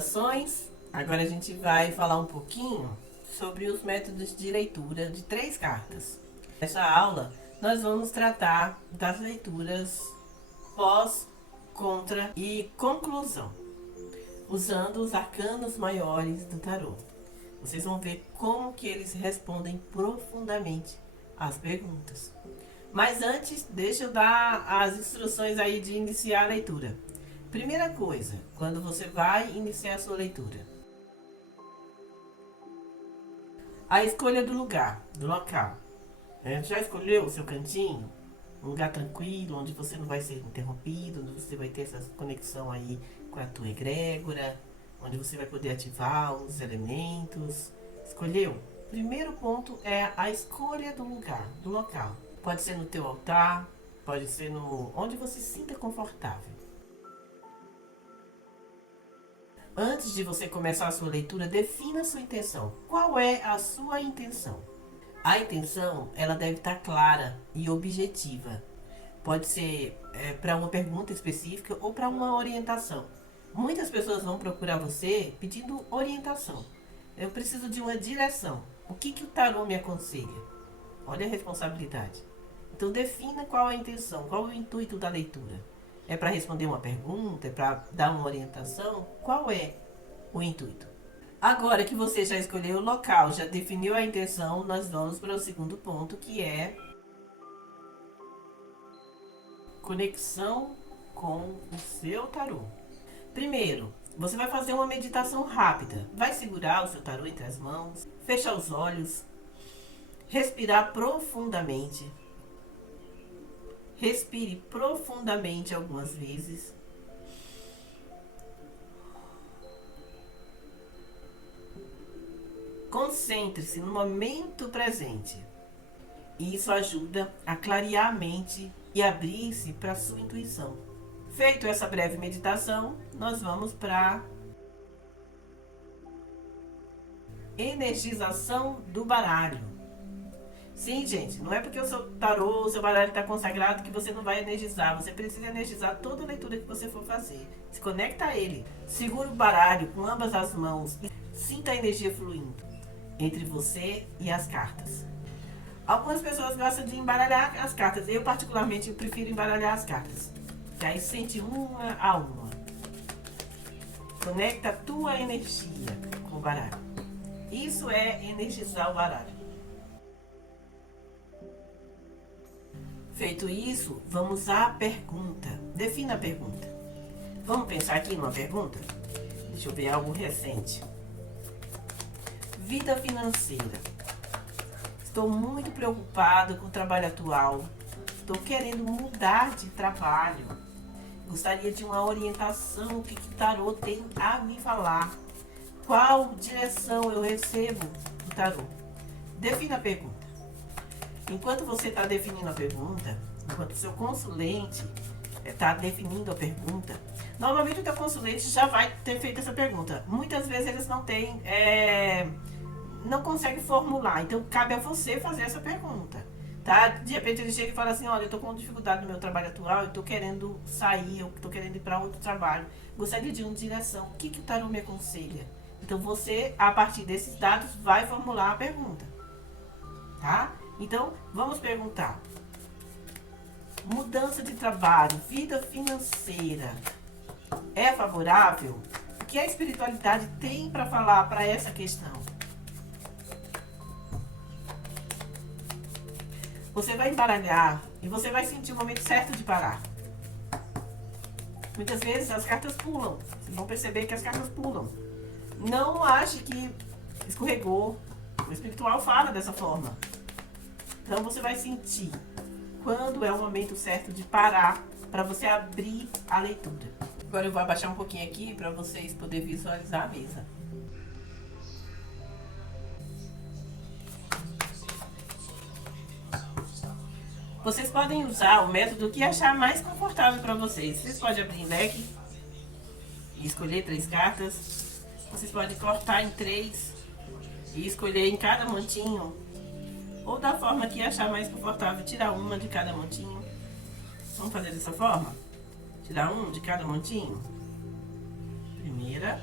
Saudações! Agora a gente vai falar um pouquinho sobre os métodos de leitura de 3 cartas. Nessa aula, nós vamos tratar das leituras pós, contra e conclusão, usando os arcanos maiores do tarô. Vocês vão ver como que eles respondem profundamente às perguntas. Mas antes, deixa eu dar as instruções aí de iniciar a leitura. Primeira coisa, quando você vai iniciar a sua leitura, a escolha do lugar, do local. Já escolheu o seu cantinho? Um lugar tranquilo, onde você não vai ser interrompido, onde você vai ter essa conexão aí com a tua egrégora, onde você vai poder ativar os elementos. Escolheu? Primeiro ponto é a escolha do lugar, do local. Pode ser no teu altar, pode ser no onde você se sinta confortável. Antes de você começar a sua leitura, defina a sua intenção. Qual é a sua intenção? A intenção, ela deve estar clara e objetiva. Pode ser para uma pergunta específica ou para uma orientação. Muitas pessoas vão procurar você pedindo orientação. Eu preciso de uma direção. O que o tarô me aconselha? Olha a responsabilidade. Então defina qual a intenção, qual é o intuito da leitura. É para responder uma pergunta? É para dar uma orientação? Qual é o intuito? Agora que você já escolheu o local, já definiu a intenção, nós vamos para o segundo ponto, que é conexão com o seu tarô. Primeiro, você vai fazer uma meditação rápida. Vai segurar o seu tarô entre as mãos, fechar os olhos, respirar profundamente. Respire profundamente algumas vezes. Concentre-se no momento presente. Isso ajuda a clarear a mente e abrir-se para a sua intuição. Feito essa breve meditação, nós vamos para a energização do baralho. Sim, gente, não é porque o seu tarô, o seu baralho está consagrado que você não vai energizar. Você precisa energizar toda a leitura que você for fazer. Se conecta a ele. Segura o baralho com ambas as mãos e sinta a energia fluindo entre você e as cartas. Algumas pessoas gostam de embaralhar as cartas. Eu, particularmente, prefiro embaralhar as cartas. E aí sente uma a uma. Conecta a tua energia com o baralho. Isso é energizar o baralho. Feito isso, vamos à pergunta. Defina a pergunta. Vamos pensar aqui numa pergunta? Deixa eu ver algo recente. Vida financeira. Estou muito preocupado com o trabalho atual. Estou querendo mudar de trabalho. Gostaria de uma orientação. O que o tarô tem a me falar? Qual direção eu recebo do tarô? Defina a pergunta. Enquanto você está definindo a pergunta, enquanto o seu consulente está definindo a pergunta, normalmente o teu consulente já vai ter feito essa pergunta. Muitas vezes eles não têm, não conseguem formular, então cabe a você fazer essa pergunta. Tá? De repente ele chega e fala assim, olha, eu estou com dificuldade no meu trabalho atual, eu estou querendo sair, eu estou querendo ir para outro trabalho, gostaria de uma direção, o que o tarô me aconselha? Então você, a partir desses dados, vai formular a pergunta. Tá? Então, vamos perguntar. Mudança de trabalho, vida financeira, é favorável? O que a espiritualidade tem para falar para essa questão? Você vai embaralhar e você vai sentir o momento certo de parar. Muitas vezes as cartas pulam. Vocês vão perceber que as cartas pulam. Não ache que escorregou. O espiritual fala dessa forma. Então você vai sentir quando é o momento certo de parar para você abrir a leitura. Agora eu vou abaixar um pouquinho aqui para vocês poderem visualizar a mesa. Vocês podem usar o método que achar mais confortável para vocês. Vocês podem abrir em leque e escolher 3 cartas. Vocês podem cortar em 3 e escolher em cada montinho. Ou da forma que achar mais confortável, tirar uma de cada montinho. Vamos fazer dessa forma? Tirar um de cada montinho. Primeira,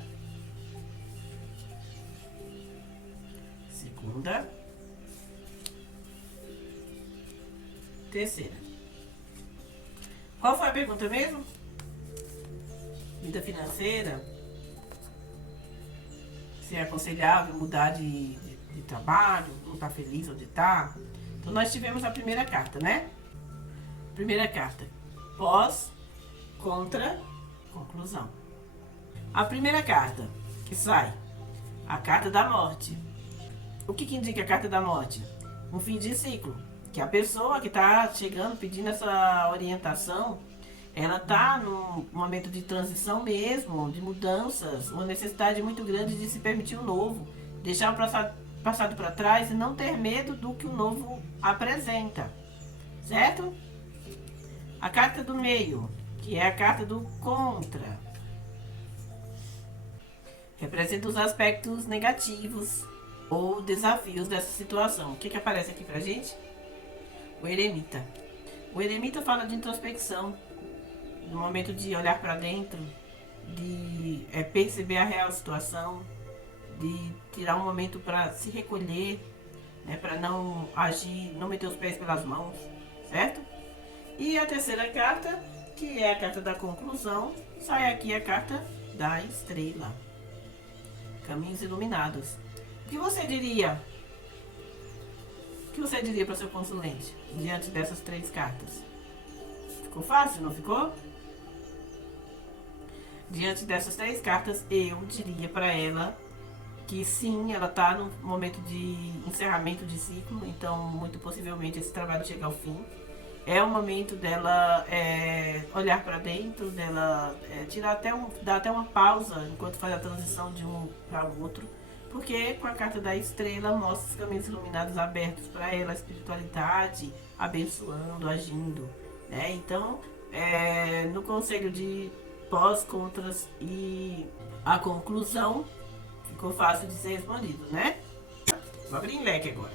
Segunda. Terceira. Qual foi a pergunta mesmo? Vida financeira? Se é aconselhável mudar de trabalho, não tá feliz onde tá. Então nós tivemos a primeira carta, né? Primeira carta. Pós, contra, conclusão. A primeira carta que sai, a carta da morte. O que indica a carta da morte? Um fim de ciclo. Que a pessoa que está chegando pedindo essa orientação, ela está num momento de transição mesmo, de mudanças, uma necessidade muito grande de se permitir o novo, deixar o passado para trás e não ter medo do que o novo apresenta, certo? A carta do meio, que é a carta do contra, representa os aspectos negativos ou desafios dessa situação. O que aparece aqui pra gente? O eremita. O eremita fala de introspecção, no momento de olhar para dentro, de perceber a real situação, de tirar um momento para se recolher, né, para não agir, não meter os pés pelas mãos, certo? E a terceira carta, que é a carta da conclusão, sai aqui a carta da estrela. Caminhos iluminados. O que você diria? O que você diria para seu consulente diante dessas três cartas? Ficou fácil, não ficou? Diante dessas três cartas, eu diria para ela que sim, ela está no momento de encerramento de ciclo, então muito possivelmente esse trabalho chega ao fim. É o momento dela olhar para dentro, dela dar até uma pausa enquanto faz a transição de um para o outro, porque com a carta da estrela mostra os caminhos iluminados abertos para ela, a espiritualidade abençoando, agindo, né? Então, no conselho de pós, contras e a conclusão, ficou fácil de ser respondido, né? Vou abrir em leque agora.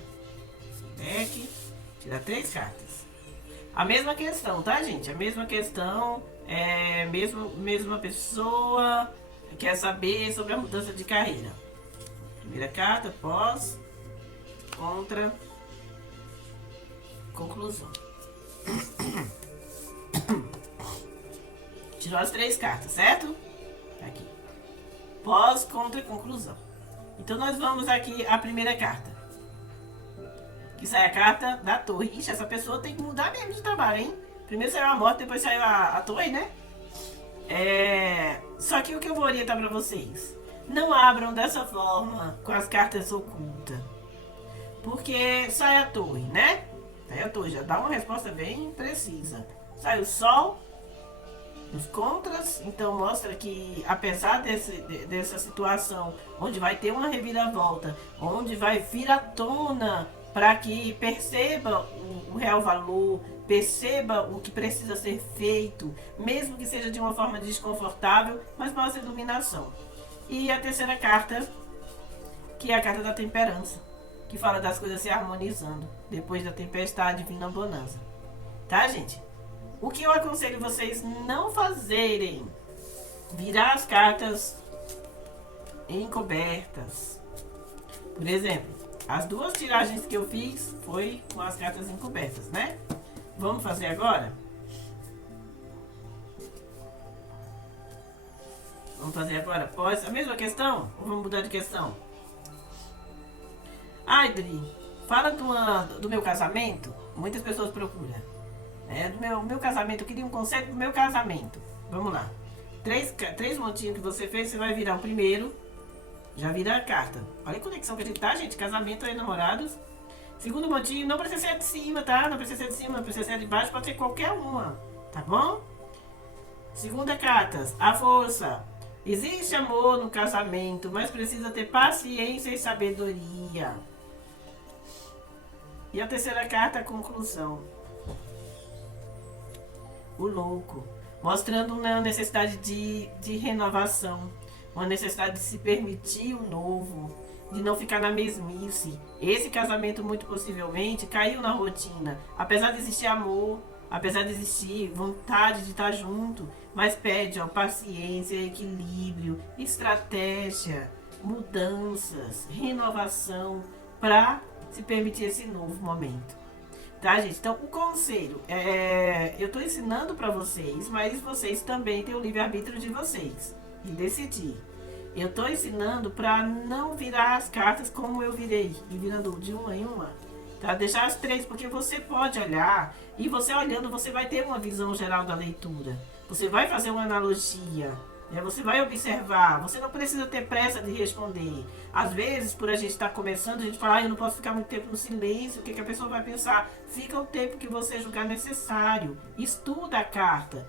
Leque, tira 3 cartas. A mesma questão, tá, gente? A mesma questão, mesma pessoa quer saber sobre a mudança de carreira. Primeira carta, pós, contra, conclusão. Tirou as 3 cartas, certo? Aqui. Pós, contra e conclusão. Então nós vamos aqui a primeira carta. Que sai a carta da torre. Ixi, essa pessoa tem que mudar mesmo de trabalho, hein? Primeiro saiu a morte, depois saiu a torre, né? Só que o que eu vou orientar pra vocês? Não abram dessa forma com as cartas ocultas. Porque sai a torre, né? Sai a torre, já dá uma resposta bem precisa. Sai o sol, os contras, então mostra que apesar dessa situação, onde vai ter uma reviravolta, onde vai vir à tona para que perceba o real valor, perceba o que precisa ser feito, mesmo que seja de uma forma desconfortável, mas mostra iluminação. E a terceira carta, que é a carta da temperança, que fala das coisas se harmonizando, depois da tempestade vindo a bonança. Tá, gente? O que eu aconselho vocês não fazerem? Virar as cartas encobertas. Por exemplo, as 2 tiragens que eu fiz foi com as cartas encobertas, né? Vamos fazer agora? Vamos fazer agora após a mesma questão? Ou vamos mudar de questão? Ai, Dri, fala do meu casamento. Muitas pessoas procuram. Do meu casamento, eu queria um conselho do meu casamento. Vamos lá. 3 montinhos que você fez, você vai virar o primeiro. Já vira a carta. Olha a conexão que a gente tá, gente. Casamento aí, namorados. Segundo montinho, não precisa ser de cima, tá? Não precisa ser de cima, não precisa ser de baixo, pode ser qualquer uma. Tá bom? Segunda carta, a força. Existe amor no casamento, mas precisa ter paciência e sabedoria. E a terceira carta, a conclusão. O louco. Mostrando uma necessidade de renovação. Uma necessidade de se permitir o novo. De não ficar na mesmice. Esse casamento, muito possivelmente, caiu na rotina. Apesar de existir amor, apesar de existir vontade de estar junto, mas pede paciência, equilíbrio, estratégia, mudanças, renovação, para se permitir esse novo momento. Tá, gente? Então, o conselho eu tô ensinando para vocês, mas vocês também têm o livre-arbítrio de vocês e decidir. Eu tô ensinando para não virar as cartas como eu virei, e virando de uma em uma, tá? Deixar as três, porque você pode olhar, e você olhando, você vai ter uma visão geral da leitura. Você vai fazer uma analogia, né? Você vai observar, você não precisa ter pressa de responder. Às vezes, por a gente estar começando, a gente fala, eu não posso ficar muito tempo no silêncio, o que a pessoa vai pensar? Fica o tempo que você julgar necessário. Estuda a carta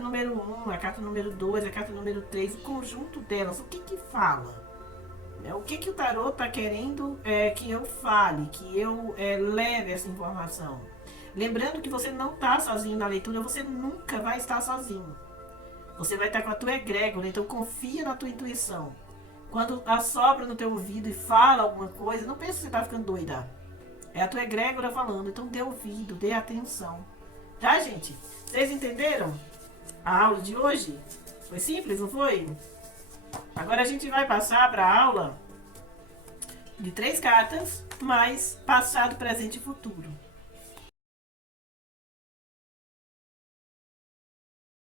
número 1, a carta número 2, a carta número 3, o conjunto delas, o que fala? O que o tarô está querendo que eu fale, que eu leve essa informação. Lembrando que você não está sozinho na leitura, você nunca vai estar sozinho. Você vai estar com a tua egrégora, então confia na tua intuição. Quando assopra no teu ouvido e fala alguma coisa, não pensa que você está ficando doida. É a tua egrégora falando, então dê ouvido, dê atenção. Tá, gente? Vocês entenderam a aula de hoje? Foi simples, não foi? Agora a gente vai passar para a aula de 3 cartas, mais passado, presente e futuro.